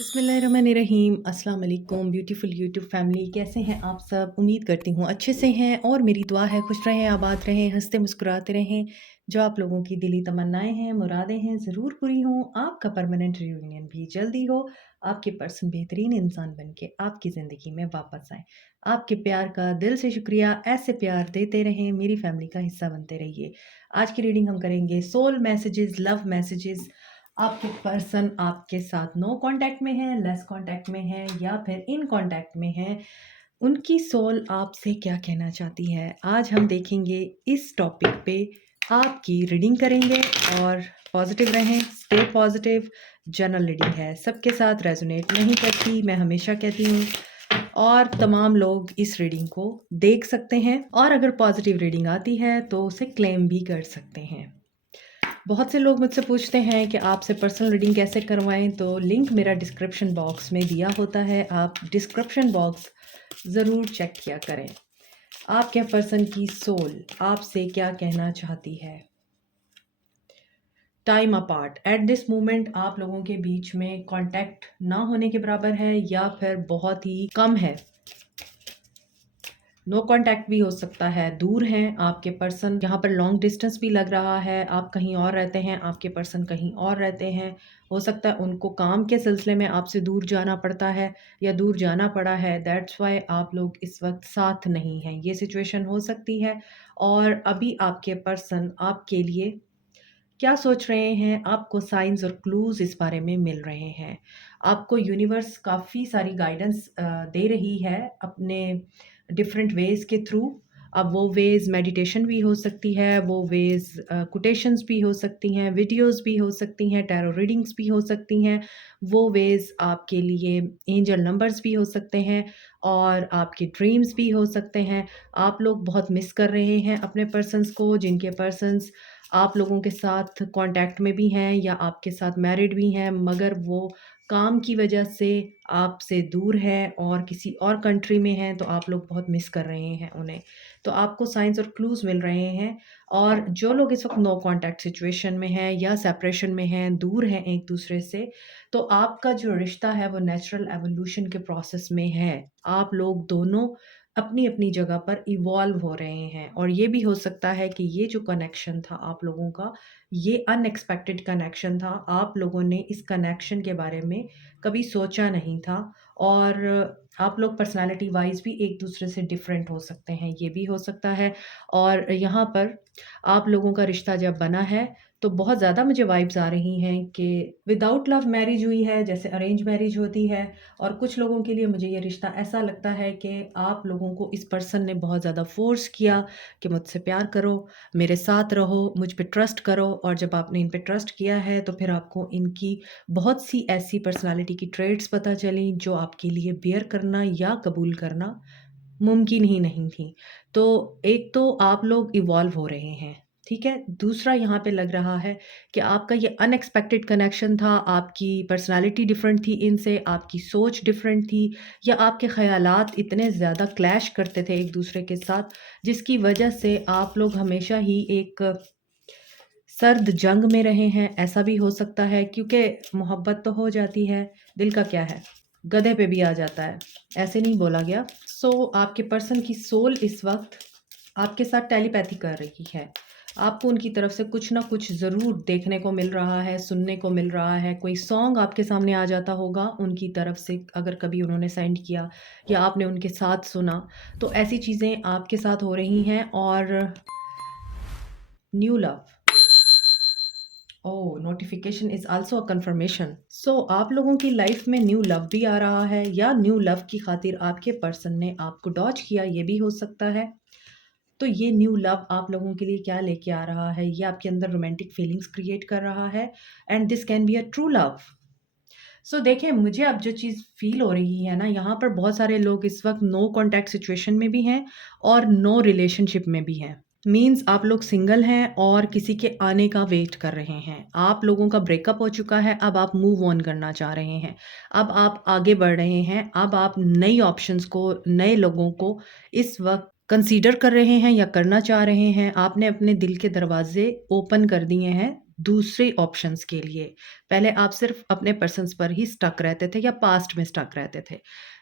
बिस्मिल्लाहिर्रहमानिर्रहीम। अस्सलाम वालेकुम ब्यूटीफुल यूट्यूब फैमिली, कैसे हैं आप सब? उम्मीद करती हूँ अच्छे से हैं और मेरी दुआ है खुश रहें, आबाद रहें, हंसते मुस्कुराते रहें। जो आप लोगों की दिली तमन्नाएं हैं, मुरादें हैं, ज़रूर पूरी हों। आपका परमानेंट रियूनियन भी जल्दी हो। आपके पर्सन बेहतरीन इंसान बन के आपकी ज़िंदगी में वापस आए। आपके प्यार का दिल से शुक्रिया। ऐसे प्यार देते रहें, मेरी फैमिली का हिस्सा बनते रहिए। आज की रीडिंग हम करेंगे सोल मैसेजेस, लव मैसेजेस। आपके पर्सन आपके साथ नो कांटेक्ट में है, लेस कांटेक्ट में है या फिर इन कांटेक्ट में है, उनकी सोल आपसे क्या कहना चाहती है, आज हम देखेंगे। इस टॉपिक पे आपकी रीडिंग करेंगे और पॉजिटिव रहें, स्टे पॉजिटिव। जनरल रीडिंग है, सबके साथ रेजोनेट नहीं करती, मैं हमेशा कहती हूँ। और तमाम लोग इस रीडिंग को देख सकते हैं और अगर पॉजिटिव रीडिंग आती है तो उसे क्लेम भी कर सकते हैं। बहुत से लोग मुझसे पूछते हैं कि आपसे पर्सनल रीडिंग कैसे करवाएं, तो लिंक मेरा डिस्क्रिप्शन बॉक्स में दिया होता है, आप डिस्क्रिप्शन बॉक्स ज़रूर चेक किया करें। आपके पर्सन की सोल आपसे क्या कहना चाहती है। Time apart, at this moment आप लोगों के बीच में कांटेक्ट ना होने के बराबर है या फिर बहुत ही कम है। नो कांटेक्ट भी हो सकता है, दूर हैं आपके पर्सन, यहाँ पर लॉन्ग डिस्टेंस भी लग रहा है। आप कहीं और रहते हैं, आपके पर्सन कहीं और रहते हैं। हो सकता है उनको काम के सिलसिले में आपसे दूर जाना पड़ता है या दूर जाना पड़ा है, दैट्स वाई आप लोग इस वक्त साथ नहीं हैं। ये सिचुएशन हो सकती है। और अभी आपके पर्सन आपके लिए क्या सोच रहे हैं, आपको साइंस और क्लूज इस बारे में मिल रहे हैं। आपको यूनिवर्स काफ़ी सारी गाइडेंस दे रही है अपने डिफरेंट वेज के थ्रू। अब वो वेज मेडिटेशन भी हो सकती है, वो वेज कोटेशंस भी हो सकती हैं, वीडियोस भी हो सकती हैं, टैरो रीडिंग्स भी हो सकती हैं। वो वेज आपके लिए एंजल नंबर्स भी हो सकते हैं और आपके ड्रीम्स भी हो सकते हैं। आप लोग बहुत मिस कर रहे हैं अपने पर्सन्स को, जिनके पर्सन्स आप लोगों के साथ कांटेक्ट में भी हैं या आपके साथ मैरिड भी हैं, मगर वो काम की वजह से आपसे दूर हैं और किसी और कंट्री में हैं, तो आप लोग बहुत मिस कर रहे हैं उन्हें। तो आपको साइंस और क्लूज़ मिल रहे हैं। और जो लोग इस वक्त नो कांटेक्ट सिचुएशन में हैं या सेपरेशन में हैं, दूर हैं एक दूसरे से, तो आपका जो रिश्ता है वो नेचुरल एवोल्यूशन के प्रोसेस में है। आप लोग दोनों अपनी अपनी जगह पर इवॉल्व हो रहे हैं और ये भी हो सकता है कि ये जो कनेक्शन था आप लोगों का, ये अनएक्सपेक्टेड कनेक्शन था। आप लोगों ने इस कनेक्शन के बारे में कभी सोचा नहीं था और आप लोग पर्सनालिटी वाइज भी एक दूसरे से डिफरेंट हो सकते हैं, ये भी हो सकता है। और यहाँ पर आप लोगों का रिश्ता जब बना है तो बहुत ज़्यादा मुझे वाइब्स आ रही हैं कि विदाउट लव मैरिज हुई है, जैसे अरेंज मैरिज होती है। और कुछ लोगों के लिए मुझे ये रिश्ता ऐसा लगता है कि आप लोगों को इस पर्सन ने बहुत ज़्यादा फोर्स किया कि मुझसे प्यार करो, मेरे साथ रहो, मुझ पे ट्रस्ट करो। और जब आपने इन पे ट्रस्ट किया है तो फिर आपको इनकी बहुत सी ऐसी पर्सनालिटी की ट्रेड्स पता चली जो आपके लिए बेयर करना या कबूल करना मुमकिन ही नहीं थी। तो एक तो आप लोग इवॉल्व हो रहे हैं, ठीक है? दूसरा यहाँ पे लग रहा है कि आपका ये अनएक्सपेक्टेड कनेक्शन था, आपकी पर्सनैलिटी डिफरेंट थी इनसे, आपकी सोच डिफरेंट थी या आपके ख़यालात इतने ज़्यादा क्लैश करते थे एक दूसरे के साथ, जिसकी वजह से आप लोग हमेशा ही एक सर्द जंग में रहे हैं। ऐसा भी हो सकता है क्योंकि मोहब्बत तो हो जाती है, दिल का क्या है, गधे पे भी आ जाता है, ऐसे नहीं बोला गया। आपके पर्सन की सोल इस वक्त आपके साथ टेलीपैथी कर रही है। आपको उनकी तरफ से कुछ ना कुछ ज़रूर देखने को मिल रहा है, सुनने को मिल रहा है। कोई सॉन्ग आपके सामने आ जाता होगा उनकी तरफ से, अगर कभी उन्होंने सेंड किया या आपने उनके साथ सुना, तो ऐसी चीज़ें आपके साथ हो रही हैं। और new love, oh, notification is also a confirmation. आप लोगों की लाइफ में न्यू लव भी आ रहा है या न्यू लव की खातिर आपके पर्सन ने आपको डॉज किया, ये भी हो सकता है। तो ये न्यू लव आप लोगों के लिए क्या लेके आ रहा है, ये आपके अंदर रोमांटिक फीलिंग्स क्रिएट कर रहा है and this can be a true love. देखिए, मुझे अब जो चीज़ फील हो रही है ना, यहाँ पर बहुत सारे लोग इस वक्त नो कॉन्टैक्ट सिचुएशन में भी हैं और नो रिलेशनशिप में भी हैं। मीन्स आप लोग सिंगल हैं और किसी के आने का वेट कर रहे हैं। आप लोगों का ब्रेकअप हो चुका है, अब आप मूव ऑन करना चाह रहे हैं। अब आप आगे बढ़ रहे हैं, अब आप नई ऑप्शंस को, नए लोगों को इस वक्त कंसीडर कर रहे हैं या करना चाह रहे हैं। आपने अपने दिल के दरवाजे ओपन कर दिए हैं दूसरे ऑप्शंस के लिए। पहले आप सिर्फ़ अपने पर्सन्स पर ही स्टक रहते थे या पास्ट में स्टक रहते थे।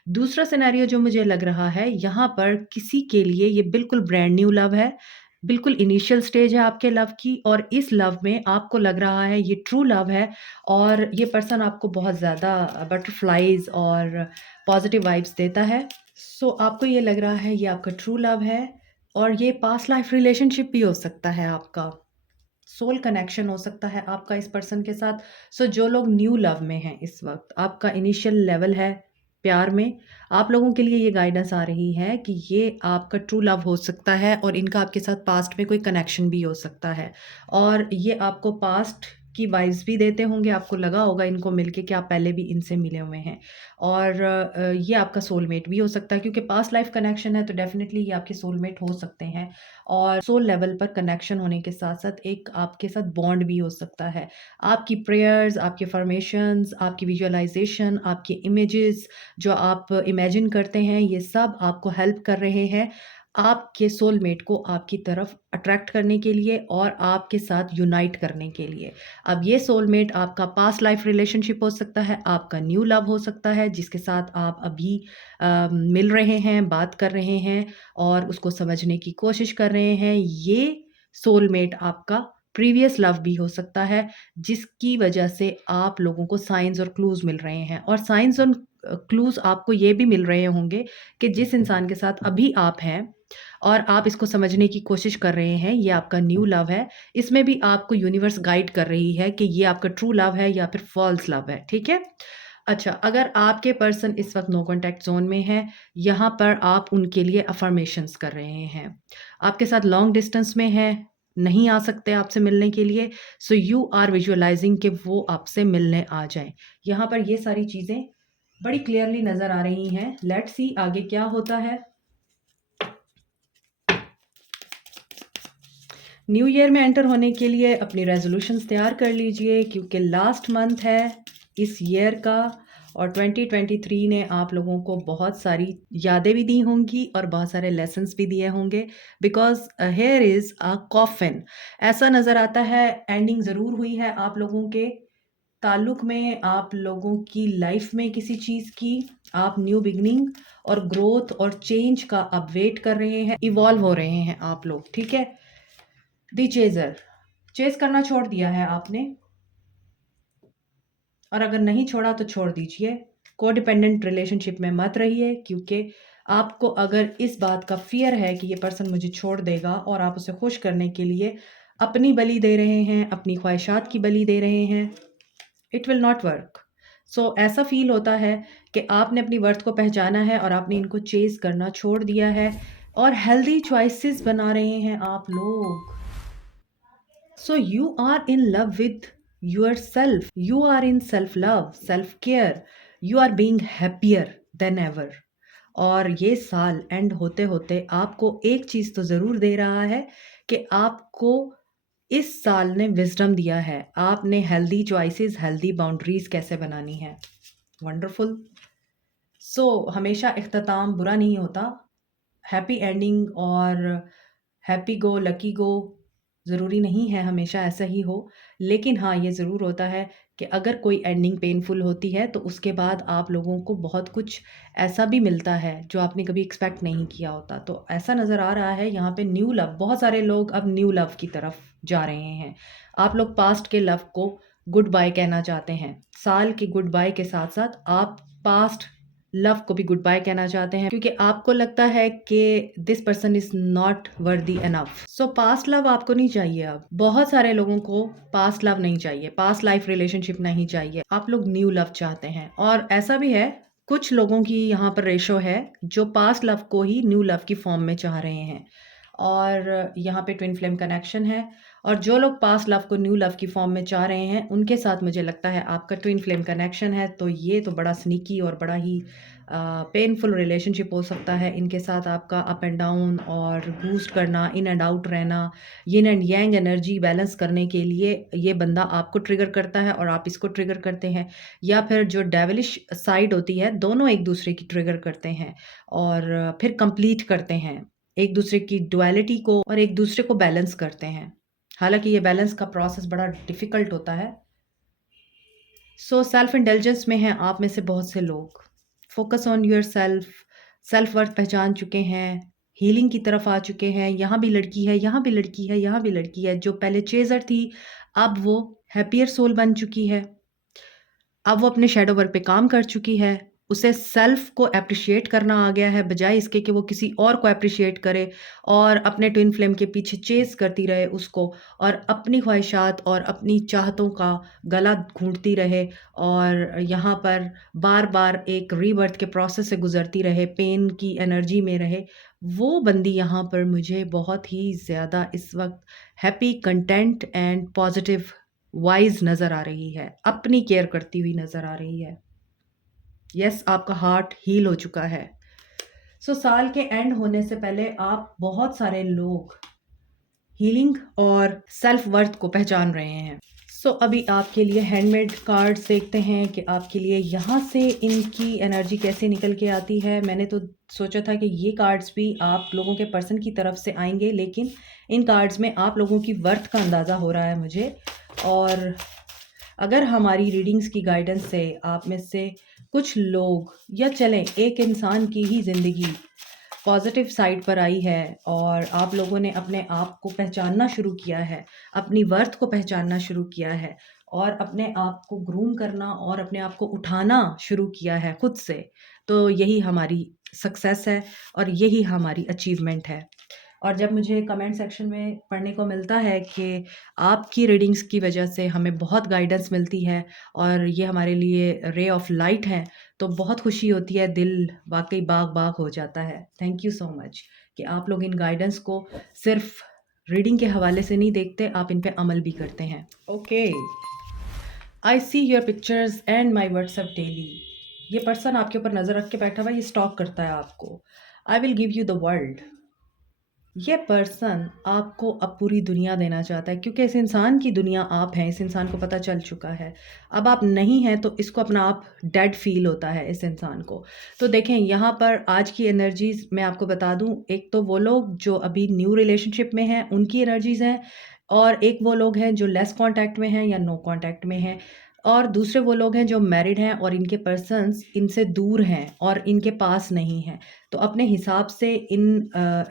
दूसरा सिनेरियो जो मुझे लग रहा है, यहाँ पर किसी के लिए ये बिल्कुल ब्रांड न्यू लव है, बिल्कुल इनिशियल स्टेज है आपके लव की, और इस लव में आपको लग रहा है ये ट्रू लव है, और ये पर्सन आपको बहुत ज़्यादा बटरफ्लाइज़ और पॉज़िटिव वाइब्स देता है। सो आपको ये लग रहा है ये आपका ट्रू लव है, और ये पास्ट लाइफ रिलेशनशिप भी हो सकता है आपका। सोल कनेक्शन हो सकता है आपका इस पर्सन के साथ। सो जो लोग न्यू लव में हैं इस वक़्त, आपका इनिशियल लेवल है प्यार में, आप लोगों के लिए ये गाइडेंस आ रही है कि ये आपका ट्रू लव हो सकता है, और इनका आपके साथ पास्ट में कोई कनेक्शन भी हो सकता है। और ये आपको पास्ट की वाइब्स भी देते होंगे, आपको लगा होगा इनको मिलके कि आप पहले भी इनसे मिले हुए हैं, और ये आपका सोलमेट भी हो सकता है, क्योंकि पास्ट लाइफ कनेक्शन है तो डेफ़िनेटली ये आपके सोलमेट हो सकते हैं। और सोल लेवल पर कनेक्शन होने के साथ-साथ एक आपके साथ बॉन्ड भी हो सकता है। आपकी प्रेयर्स, आपके अफ़र्मेशंस, आपकी विजुअलाइज़ेशन, आपके इमेजेस जो आप इमेजिन करते हैं, ये सब आपको हेल्प कर रहे हैं आपके सोलमेट को आपकी तरफ अट्रैक्ट करने के लिए और आपके साथ यूनाइट करने के लिए। अब ये सोलमेट आपका पास्ट लाइफ रिलेशनशिप हो सकता है, आपका न्यू लव हो सकता है, जिसके साथ आप अभी मिल रहे हैं, बात कर रहे हैं और उसको समझने की कोशिश कर रहे हैं। ये सोलमेट आपका प्रीवियस लव भी हो सकता है, जिसकी वजह से आप लोगों को साइन्स और क्लूज़ मिल रहे हैं, और साइन्स और क्लूज़ आपको ये भी मिल रहे होंगे कि जिस इंसान के साथ अभी आप हैं और आप इसको समझने की कोशिश कर रहे हैं, ये आपका न्यू लव है। इसमें भी आपको यूनिवर्स गाइड कर रही है कि ये आपका ट्रू लव है या फिर फ़ॉल्स लव है, ठीक है? अच्छा, अगर आपके पर्सन इस वक़्त नो कॉन्टैक्ट ज़ोन में है, यहाँ पर आप उनके लिए अफ़र्मेशंस कर रहे हैं। आपके साथ लॉन्ग डिस्टेंस में है, नहीं आ सकते आपसे मिलने के लिए, सो यू आर विजुअलाइज़िंग कि वो आपसे मिलने आ जाएँ। यहाँ पर ये सारी चीज़ें बड़ी क्लियरली नज़र आ रही हैं। लेट्स सी आगे क्या होता है। न्यू ईयर में एंटर होने के लिए अपनी रेज़ोल्यूशंस तैयार कर लीजिए, क्योंकि लास्ट मंथ है इस ईयर का, और 2023 ने आप लोगों को बहुत सारी यादें भी दी होंगी और बहुत सारे लेसन्स भी दिए होंगे, because here is a coffin. ऐसा नज़र आता है एंडिंग ज़रूर हुई है आप लोगों के ताल्लुक में, आप लोगों की लाइफ़ में किसी चीज़ की। आप न्यू बिगिनिंग और ग्रोथ और चेंज का अब वेट कर रहे हैं, इवॉल्व हो रहे हैं आप लोग, ठीक है? द चेज़र, चेज़ करना छोड़ दिया है आपने, और अगर नहीं छोड़ा तो छोड़ दीजिए। कोडिपेंडेंट रिलेशनशिप में मत रहिए, क्योंकि आपको अगर इस बात का फ़ियर है कि ये पर्सन मुझे छोड़ देगा और आप उसे खुश करने के लिए अपनी बलि दे रहे हैं, अपनी ख्वाहिशात की बलि दे रहे हैं, इट विल नॉट वर्क। सो ऐसा फ़ील होता है कि आपने अपनी वर्थ को पहचाना है और आपने इनको चेज़ करना छोड़ दिया है, और हेल्दी चॉइसेस बना रहे हैं आप लोग। So you are in love with yourself. You are in self love, self care. You are being happier than ever. और ये साल एंड होते होते आपको एक चीज़ तो ज़रूर दे रहा है कि आपको इस साल ने विज़डम दिया है। आपने हेल्दी चॉइसेस, हेल्दी बाउंड्रीज़ कैसे बनानी है। वंडरफुल। सो हमेशा इख्तिताम बुरा नहीं होता। हैप्पी एंडिंग और हैप्पी गो लकी गो ज़रूरी नहीं है हमेशा ऐसा ही हो, लेकिन हाँ, ये ज़रूर होता है कि अगर कोई एंडिंग पेनफुल होती है तो उसके बाद आप लोगों को बहुत कुछ ऐसा भी मिलता है जो आपने कभी एक्सपेक्ट नहीं किया होता। तो ऐसा नज़र आ रहा है यहाँ पे न्यू लव, बहुत सारे लोग अब न्यू लव की तरफ जा रहे हैं। आप लोग पास्ट के लव को गुड बाय कहना चाहते हैं। साल के गुड बाय के साथ-साथ आप पास्ट लव को भी गुड बाय कहना चाहते हैं, क्योंकि आपको लगता है कि this person is not worthy enough. So past love आपको नहीं चाहिए। अब बहुत सारे लोगों को पास्ट लव नहीं चाहिए, पास्ट लाइफ रिलेशनशिप नहीं चाहिए, आप लोग न्यू लव चाहते हैं। और ऐसा भी है, कुछ लोगों की यहाँ पर रेशो है जो पास्ट लव को ही न्यू लव की फॉर्म में चाह रहे हैं, और यहाँ पे ट्विन फ्लेम कनेक्शन है। और जो लोग पास्ट लव को न्यू लव की फॉर्म में चाह रहे हैं, उनके साथ मुझे लगता है आपका ट्विन फ्लेम कनेक्शन है। तो ये तो बड़ा स्नीकी और बड़ा ही पेनफुल रिलेशनशिप हो सकता है। इनके साथ आपका अप एंड डाउन और बूस्ट करना, इन एंड आउट रहना, yin and yang energy balance करने के लिए ये बंदा आपको ट्रिगर करता है और आप इसको ट्रिगर करते हैं, या फिर जो डेविलिश साइड होती है, दोनों एक दूसरे की ट्रिगर करते हैं और फिर कंप्लीट करते हैं एक दूसरे की डुअलिटी को और एक दूसरे को बैलेंस करते हैं। हालांकि ये बैलेंस का प्रोसेस बड़ा डिफ़िकल्ट होता है। सो सेल्फ इंटेलिजेंस में हैं आप में से बहुत से लोग। Focus on your self, self worth पहचान चुके हैं, हीलिंग की तरफ आ चुके हैं। यहाँ भी लड़की है, यहाँ भी लड़की है, यहाँ भी लड़की है। जो पहले चेज़र थी, अब वो हैप्पियर सोल बन चुकी है। अब वो अपने शैडो वर्क पे काम कर चुकी है। उसे सेल्फ को एप्रिशिएट करना आ गया है, बजाय इसके कि वो किसी और को एप्रिशिएट करे और अपने ट्विन फ्लेम के पीछे चेज़ करती रहे उसको, और अपनी ख्वाहिशात और अपनी चाहतों का गला घूंटती रहे, और यहाँ पर बार-बार एक रीबर्थ के प्रोसेस से गुज़रती रहे, पेन की एनर्जी में रहे। वो बंदी यहाँ पर मुझे बहुत ही ज़्यादा इस वक़्त happy, content and positive wise नज़र आ रही है, अपनी केयर करती हुई नज़र आ रही है। यस, आपका हार्ट हील हो चुका है। सो साल के एंड होने से पहले आप बहुत सारे लोग हीलिंग और सेल्फ वर्थ को पहचान रहे हैं। सो अभी आपके लिए हैंडमेड कार्ड्स देखते हैं कि आपके लिए यहाँ से इनकी एनर्जी कैसे निकल के आती है। मैंने तो सोचा था कि ये कार्ड्स भी आप लोगों के पर्सन की तरफ से आएंगे, लेकिन इन कार्ड्स में आप लोगों की वर्थ का अंदाज़ा हो रहा है मुझे। और अगर हमारी रीडिंग्स की गाइडेंस से आप में से कुछ लोग, या चलें एक इंसान की ही ज़िंदगी पॉजिटिव साइड पर आई है और आप लोगों ने अपने आप को पहचानना शुरू किया है, अपनी वर्थ को पहचानना शुरू किया है, और अपने आप को ग्रूम करना और अपने आप को उठाना शुरू किया है खुद से, तो यही हमारी सक्सेस है और यही हमारी अचीवमेंट है। और जब मुझे कमेंट सेक्शन में पढ़ने को मिलता है कि आपकी रीडिंग्स की वजह से हमें बहुत गाइडेंस मिलती है और ये हमारे लिए रे ऑफ लाइट हैं, तो बहुत खुशी होती है, दिल वाक़ई बाग-बाग हो जाता है। थैंक यू सो मच कि आप लोग इन गाइडेंस को सिर्फ़ रीडिंग के हवाले से नहीं देखते, आप इन पे अमल भी करते हैं। Okay, I see your pictures and my WhatsApp daily. ये पर्सन आपके ऊपर नज़र रख के बैठा हुआ है, ये स्टॉक करता है आपको। I will give you the world. ये पर्सन आपको अब पूरी दुनिया देना चाहता है, क्योंकि इस इंसान की दुनिया आप हैं, इस इंसान को पता चल चुका है। अब आप नहीं हैं तो इसको अपना आप डेड फ़ील होता है इस इंसान को। तो देखें यहाँ पर आज की एनर्जीज़ मैं आपको बता दूँ, एक तो वो लोग जो अभी न्यू रिलेशनशिप में हैं उनकी एनर्जीज़ हैं, और एक वो लोग हैं जो लेस कॉन्टैक्ट में हैं या नो कॉन्टैक्ट में हैं, और दूसरे वो लोग हैं जो मैरिड हैं और इनके पर्सन्स इनसे दूर हैं और इनके पास नहीं हैं। तो अपने हिसाब से इन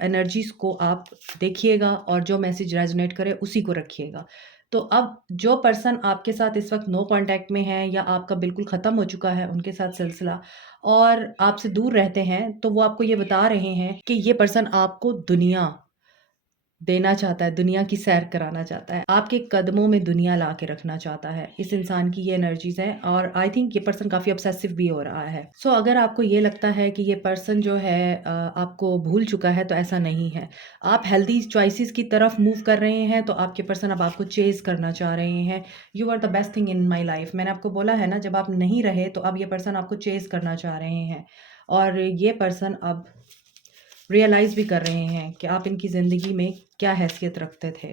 एनर्जीज़ को आप देखिएगा और जो मैसेज रेजोनेट करे उसी को रखिएगा। तो अब जो पर्सन आपके साथ इस वक़्त नो कॉन्टैक्ट में है या आपका बिल्कुल ख़त्म हो चुका है उनके साथ सिलसिला, और आपसे दूर रहते हैं, तो वो आपको ये बता रहे हैं कि ये पर्सन आपको दुनिया देना चाहता है, दुनिया की सैर कराना चाहता है, आपके कदमों में दुनिया ला के रखना चाहता है। इस इंसान की ये एनर्जीज़ हैं और आई थिंक ये पर्सन काफ़ी ऑब्सेसिव भी हो रहा है। सो अगर आपको ये लगता है कि ये पर्सन जो है आपको भूल चुका है, तो ऐसा नहीं है। आप हेल्दी चॉइसेस की तरफ मूव कर रहे हैं, तो आपके पर्सन अब आपको चेज़ करना चाह रहे हैं। You are the best thing in my life. मैंने आपको बोला है ना, जब आप नहीं रहे तो अब ये पर्सन आपको चेज़ करना चाह रहे हैं, और ये पर्सन अब रियलाइज़ भी कर रहे हैं कि आप इनकी ज़िंदगी में क्या हैसियत रखते थे।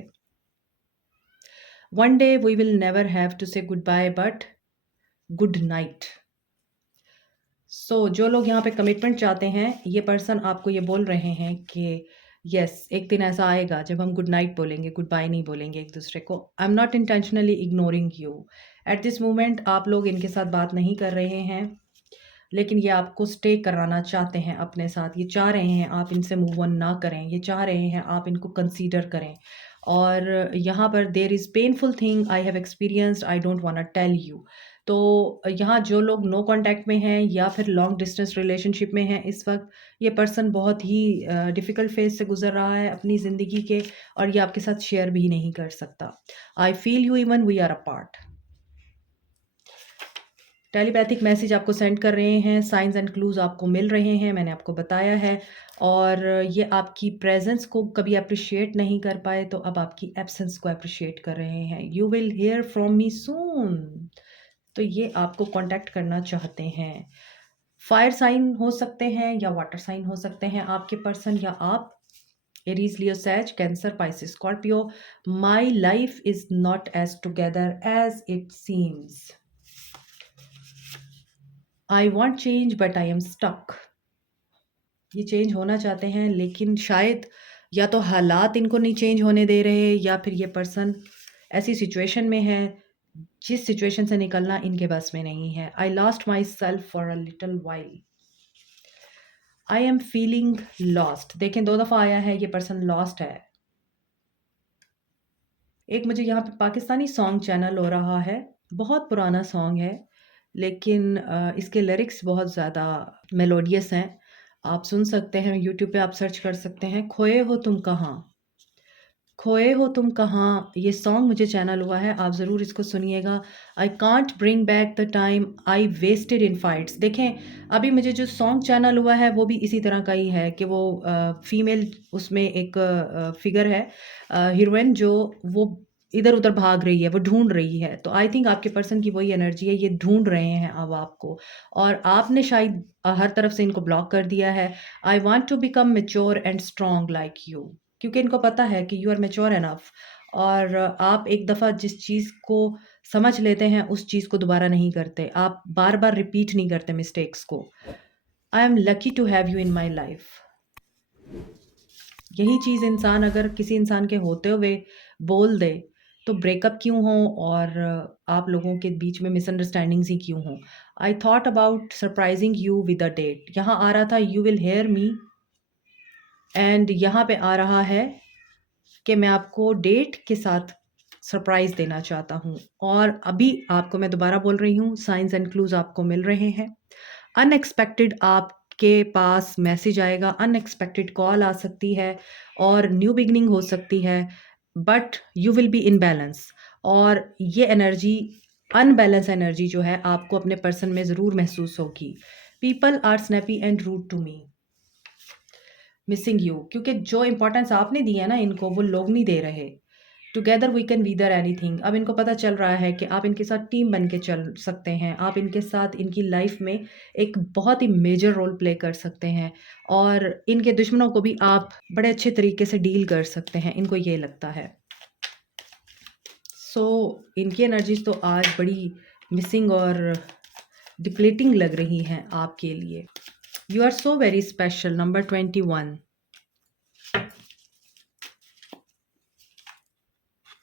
One day we will never have to say good bye but good night. So जो लोग यहाँ पे कमिटमेंट चाहते हैं, ये पर्सन आपको ये बोल रहे हैं कि यस, एक दिन ऐसा आएगा जब हम गुड नाइट बोलेंगे, गुड बाय नहीं बोलेंगे एक दूसरे को। I am not intentionally ignoring you. At this moment आप लोग इनके साथ बात नहीं कर रहे हैं, लेकिन ये आपको स्टे कराना चाहते हैं अपने साथ। ये चाह रहे हैं आप इनसे मूव ऑन ना करें, ये चाह रहे हैं आप इनको कंसीडर करें। और यहाँ पर there is painful thing I have experienced, I don't want to tell you. तो यहाँ जो लोग नो कॉन्टैक्ट में हैं या फिर लॉन्ग डिस्टेंस रिलेशनशिप में हैं इस वक्त, ये पर्सन बहुत ही डिफ़िकल्ट फेज़ से गुजर रहा है अपनी ज़िंदगी के, और ये आपके साथ शेयर भी नहीं कर सकता। I feel you even we are apart. Telepathic message आपको सेंड कर रहे हैं, साइंस एंड क्लूज़ आपको मिल रहे हैं, मैंने आपको बताया है। और ये आपकी प्रेजेंस को कभी अप्रिशिएट नहीं कर पाए, तो अब आपकी एब्सेंस को अप्रिशिएट कर रहे हैं। You will hear from me soon. तो ये आपको कांटेक्ट करना चाहते हैं। फायर साइन हो सकते हैं या वाटर साइन हो सकते हैं आपके पर्सन, या आप Aries, Leo, Sage, Cancer, Pisces, Scorpio. My life is not as together as it seems. I want change but I am stuck. ये चेंज होना चाहते हैं, लेकिन शायद या तो हालात इनको नहीं चेंज होने दे रहे, या फिर ये पर्सन ऐसी सिचुएशन में है जिस सिचुएशन से निकलना इनके बस में नहीं है। I lost my self for a little while. I am feeling lost. देखें, 2 दफ़ा आया है, ये पर्सन लॉस्ट है। एक मुझे यहाँ पे पाकिस्तानी सॉन्ग चैनल हो रहा है, बहुत पुराना सॉन्ग है, लेकिन इसके लिरिक्स बहुत ज़्यादा मेलोडियस हैं। आप सुन सकते हैं, यूट्यूब पे आप सर्च कर सकते हैं, खोए हो तुम कहाँ, खोए हो तुम कहाँ। ये सॉन्ग मुझे चैनल हुआ है, आप ज़रूर इसको सुनिएगा। I can't bring back the time I wasted in fights. देखें, अभी मुझे जो सॉन्ग चैनल हुआ है वो भी इसी तरह का ही है कि वो फीमेल, उसमें एक फिगर है, हीरोइन, जो वो इधर उधर भाग रही है, वो ढूंढ रही है। तो आई थिंक आपके पर्सन की वही एनर्जी है, ये ढूंढ रहे हैं अब आपको, और आपने शायद हर तरफ से इनको ब्लॉक कर दिया है। I want to become mature and strong like you, क्योंकि इनको पता है कि यू आर मैच्योर इनफ, और आप एक दफ़ा जिस चीज़ को समझ लेते हैं उस चीज़ को दोबारा नहीं करते, आप बार बार रिपीट नहीं करते मिस्टेक्स को। I am lucky to have you in my life. यही चीज़ इंसान अगर किसी इंसान के होते हुए बोल दे तो ब्रेकअप क्यों हो, और आप लोगों के बीच में मिसअंडरस्टैंडिंग्स ही क्यों हो। I thought about surprising you with a date. यहाँ आ रहा था you will hear me, and यहाँ पे आ रहा है कि मैं आपको डेट के साथ सरप्राइज़ देना चाहता हूँ। और अभी आपको मैं दोबारा बोल रही हूँ, साइंस एंड क्लूज़ आपको मिल रहे हैं। अनएक्सपेक्टेड आपके पास मैसेज आएगा, अनएक्सपेक्टेड कॉल आ सकती है, और न्यू बिगिनिंग हो सकती है, but you will be in balance. और ये एनर्जी, अनबैलेंस एनर्जी जो है, आपको अपने पर्सन में ज़रूर महसूस होगी। People are snappy and rude to me, missing you, क्योंकि जो इंपॉर्टेंस आपने दी है ना इनको, वो लोग नहीं दे रहे। Together we can weather anything. अब इनको पता चल रहा है कि आप इनके साथ टीम बन के चल सकते हैं, आप इनके साथ इनकी लाइफ में एक बहुत ही मेजर रोल प्ले कर सकते हैं, और इनके दुश्मनों को भी आप बड़े अच्छे तरीके से डील कर सकते हैं, इनको ये लगता है। सो इनकी एनर्जीज तो आज बड़ी मिसिंग और डिप्लीटिंग लग रही हैं आपके लिए। You are so very special, number 21।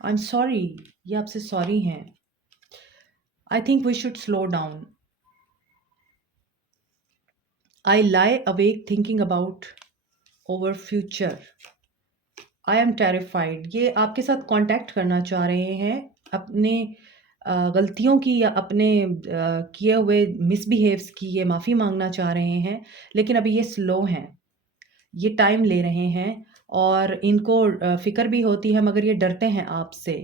I am sorry, ये आपसे सॉरी हैं। I think we should slow down. I lie awake thinking about over future. I am terrified. ये आपके साथ कांटेक्ट करना चाह रहे हैं, अपने गलतियों की या अपने किए हुए मिसबिहेव्स की ये माफ़ी मांगना चाह रहे हैं, लेकिन अभी ये स्लो हैं, ये टाइम ले रहे हैं, और इनको फ़िक्र भी होती है, मगर ये डरते हैं आपसे।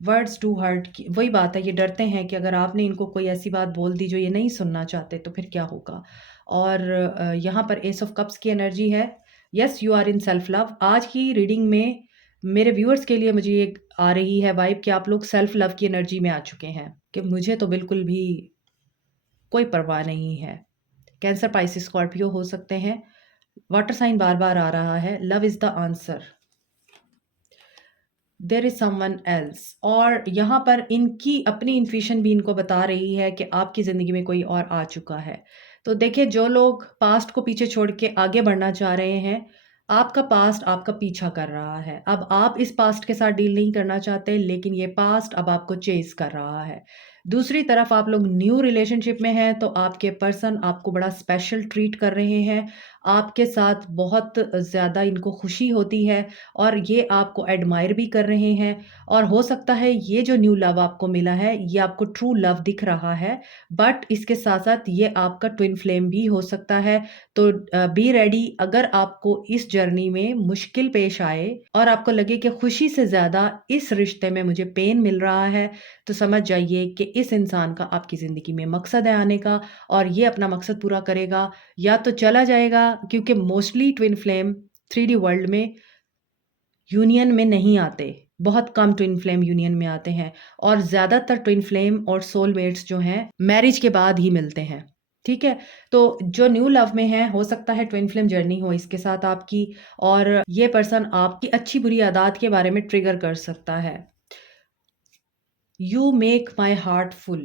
वर्ड्स डू हर्ट की वही बात है, ये डरते हैं कि अगर आपने इनको कोई ऐसी बात बोल दी जो ये नहीं सुनना चाहते तो फिर क्या होगा। और यहाँ पर एस ऑफ कप्स की एनर्जी है। Yes, you are in self love. आज की रीडिंग में मेरे व्यूअर्स के लिए मुझे ये आ रही है वाइब कि आप लोग सेल्फ लव की एनर्जी में आ चुके हैं, कि मुझे तो बिल्कुल भी कोई परवाह नहीं है। कैंसर, पाइसिस, स्कॉर्पियो हो सकते हैं। वाटर साइन बार बार आ रहा है। Love is the answer. There is someone else, और यहाँ पर इनकी अपनी इंट्यूशन भी इनको बता रही है कि आपकी ज़िंदगी में कोई और आ चुका है। तो देखिए, जो लोग पास्ट को पीछे छोड़ के आगे बढ़ना चाह रहे हैं, आपका पास्ट आपका पीछा कर रहा है। अब आप इस पास्ट के साथ डील नहीं करना चाहते, लेकिन ये पास्ट अब आपको चेज़ कर रहा है। दूसरी तरफ आप लोग न्यू रिलेशनशिप में हैं, तो आपके पर्सन आपको बड़ा स्पेशल ट्रीट कर रहे हैं। आपके साथ बहुत ज़्यादा इनको खुशी होती है, और ये आपको एडमायर भी कर रहे हैं। और हो सकता है ये जो न्यू लव आपको मिला है, ये आपको ट्रू लव दिख रहा है, बट इसके साथ-साथ ये आपका ट्विन फ्लेम भी हो सकता है। तो बी रेडी। अगर आपको इस जर्नी में मुश्किल पेश आए और आपको लगे कि खुशी से ज़्यादा इस रिश्ते में मुझे पेन मिल रहा है, तो समझ जाइए कि इस इंसान का आपकी ज़िंदगी में मकसद है आने का, और ये अपना मकसद पूरा करेगा, या तो चला जाएगा, क्योंकि mostly twin flame 3D world में यूनियन में नहीं आते। बहुत कम ट्विन फ्लेम यूनियन में आते हैं, और ज़्यादातर ट्विन फ्लेम और सोलमेट्स जो हैं मैरिज के बाद ही मिलते हैं। ठीक है? तो जो न्यू लव में है, हो सकता है ट्विन फ्लेम जर्नी हो इसके साथ आपकी, और ये पर्सन आपकी अच्छी बुरी आदत के बारे में ट्रिगर कर सकता है। You make my heart full.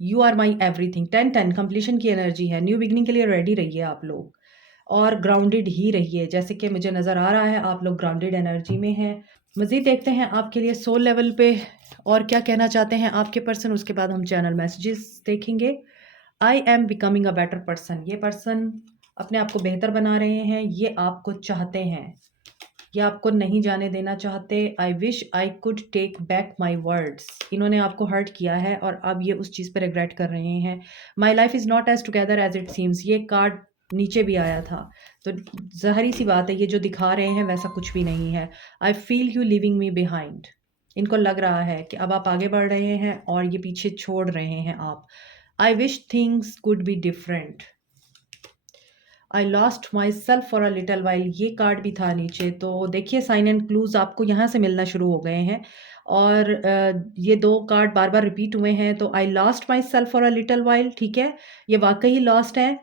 You are my everything. 10-10 completion की एनर्जी है। न्यू बिगिनिंग के लिए रेडी रहिए आप लोग। और ग्राउंडेड ही रहिए। जैसे कि मुझे नज़र आ रहा है आप लोग ग्राउंडेड एनर्जी में हैं। मज़ीद देखते हैं आपके लिए सोल लेवल पे और क्या कहना चाहते हैं आपके पर्सन। उसके बाद हम चैनल मैसेजेस देखेंगे। I am becoming a better person. ये पर्सन अपने आप को बेहतर बना रहे हैं। ये आपको चाहते हैं, ये आपको नहीं जाने देना चाहते। I wish I could take back my words. इन्होंने आपको हर्ट किया है और अब ये उस चीज़ पर रिग्रेट कर रहे हैं। My life is not as together as it seems. ये कार्ड नीचे भी आया था, तो ज़ाहिर सी बात है ये जो दिखा रहे हैं वैसा कुछ भी नहीं है। आई feel you living me behind. इनको लग रहा है कि अब आप आगे बढ़ रहे हैं और ये पीछे छोड़ रहे हैं आप। I wish things could be different. I lost my self for a little while. ये कार्ड भी था नीचे, तो देखिए साइन एंड क्लूज आपको यहाँ से मिलना शुरू हो गए हैं। और ये दो कार्ड बार बार रिपीट हुए हैं। तो I lost my self for a little while, ठीक है, ये वाकई लॉस्ट है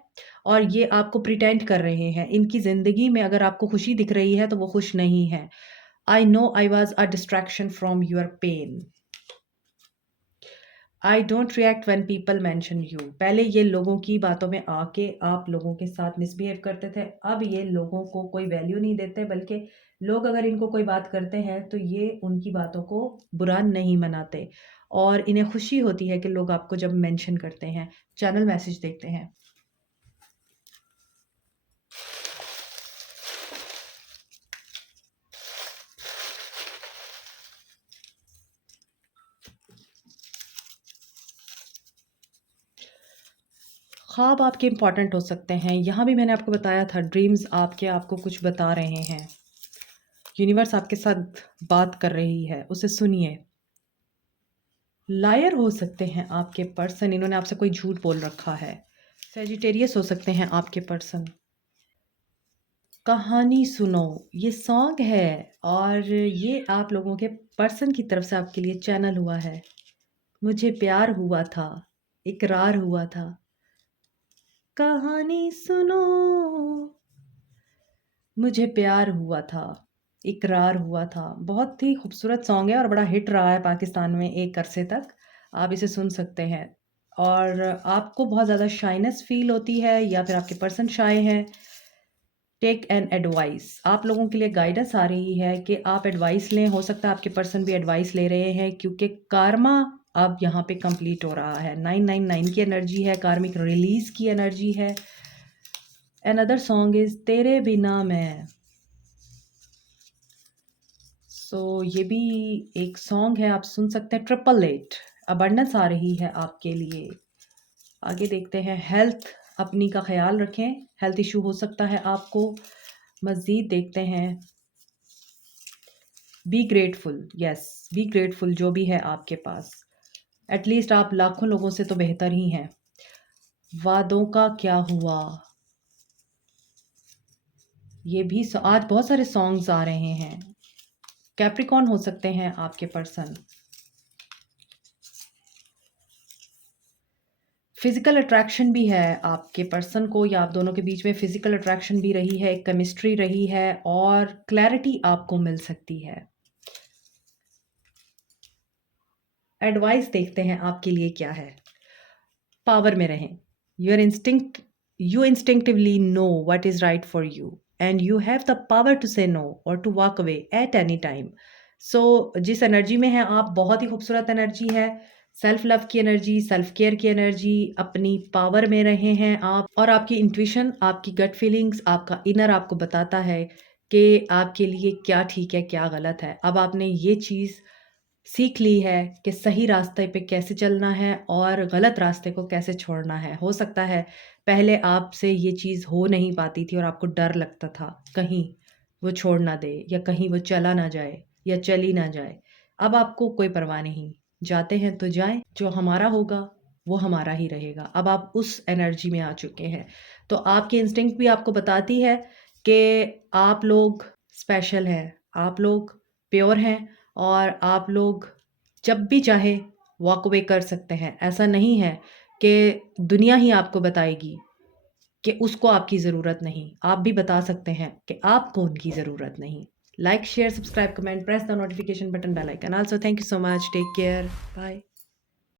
और ये आपको प्रिटेंड कर रहे हैं। इनकी ज़िंदगी में अगर आपको खुशी दिख रही है तो वो खुश नहीं है। I know I was a distraction from your pain. I don't react when people mention you. पहले ये लोगों की बातों में आके आप लोगों के साथ मिसबिहेव करते थे, अब ये लोगों को कोई वैल्यू नहीं देते, बल्कि लोग अगर इनको कोई बात करते हैं तो ये उनकी बातों को बुरा नहीं मनाते और इन्हें खुशी होती है कि लोग आपको जब मेंशन करते हैं। चैनल मैसेज देखते हैं। ख्वाब आपके इम्पॉर्टेंट हो सकते हैं। यहाँ भी मैंने आपको बताया था ड्रीम्स आपके आपको कुछ बता रहे हैं। यूनिवर्स आपके साथ बात कर रही है, उसे सुनिए। लायर हो सकते हैं आपके पर्सन, इन्होंने आपसे कोई झूठ बोल रखा है। सेजिटेरियस हो सकते हैं आपके पर्सन। कहानी सुनो, ये सॉन्ग है और ये आप लोगों के पर्सन की तरफ से आपके लिए चैनल हुआ है। मुझे प्यार हुआ था, इकरार हुआ था, कहानी सुनो। मुझे प्यार हुआ था, इकरार हुआ था। बहुत ही खूबसूरत सॉन्ग है और बड़ा हिट रहा है पाकिस्तान में एक अरसे तक। आप इसे सुन सकते हैं। और आपको बहुत ज़्यादा शाइनेस फील होती है या फिर आपके पर्सन शाय हैं। टेक एन एडवाइस, आप लोगों के लिए गाइडेंस आ रही है कि आप एडवाइस लें। हो सकता है आपके पर्सन भी एडवाइस ले रहे हैं क्योंकि कार्मा अब यहाँ पे कंप्लीट हो रहा है। 999 की एनर्जी है, कार्मिक रिलीज की एनर्जी है। अनदर सॉन्ग इज तेरे बिना मैं। सो ये भी एक सॉन्ग है, आप सुन सकते हैं। 888 अबंडेंस आ रही है आपके लिए। आगे देखते हैं। हेल्थ, अपनी का ख्याल रखें, हेल्थ इशू हो सकता है आपको। मज़ीद देखते हैं। Be grateful, yes, be grateful जो भी है आपके पास। एटलीस्ट आप लाखों लोगों से तो बेहतर ही हैं। वादों का क्या हुआ, ये भी आज बहुत सारे सॉन्ग्स आ रहे हैं। कैप्रिकॉर्न हो सकते हैं आपके पर्सन। फिजिकल अट्रैक्शन भी है आपके पर्सन को या आप दोनों के बीच में फिजिकल अट्रैक्शन भी रही है, केमिस्ट्री रही है और क्लैरिटी आपको मिल सकती है। एडवाइस देखते हैं आपके लिए क्या है। पावर में रहें। You instinctively know what is right for you and you have the power to say no और to walk away at any time. So जिस एनर्जी में है आप, बहुत ही खूबसूरत एनर्जी है। सेल्फ लव की एनर्जी, सेल्फ केयर की एनर्जी, अपनी पावर में रहे हैं आप। और आपकी इंट्यूशन, आपकी गट फीलिंग्स, आपका इनर आपको बताता है कि आपके लिए क्या ठीक है क्या गलत है। अब आपने ये चीज़ सीख ली है कि सही रास्ते पे कैसे चलना है और गलत रास्ते को कैसे छोड़ना है। हो सकता है पहले आपसे ये चीज़ हो नहीं पाती थी और आपको डर लगता था कहीं वो छोड़ ना दे या कहीं वो चला ना जाए या चली ना जाए। अब आपको कोई परवाह नहीं, जाते हैं तो जाएं, जो हमारा होगा वो हमारा ही रहेगा। अब आप उस एनर्जी में आ चुके हैं। तो आपकी इंस्टिंक्ट भी आपको बताती है कि आप लोग स्पेशल हैं, आप लोग प्योर हैं और आप लोग जब भी चाहे वॉक अवे कर सकते हैं। ऐसा नहीं है कि दुनिया ही आपको बताएगी कि उसको आपकी ज़रूरत नहीं। आप भी बता सकते हैं कि आपको उनकी ज़रूरत नहीं। Like, share, subscribe, comment, press the notification button, bell icon. Also thank you so much, take care, bye.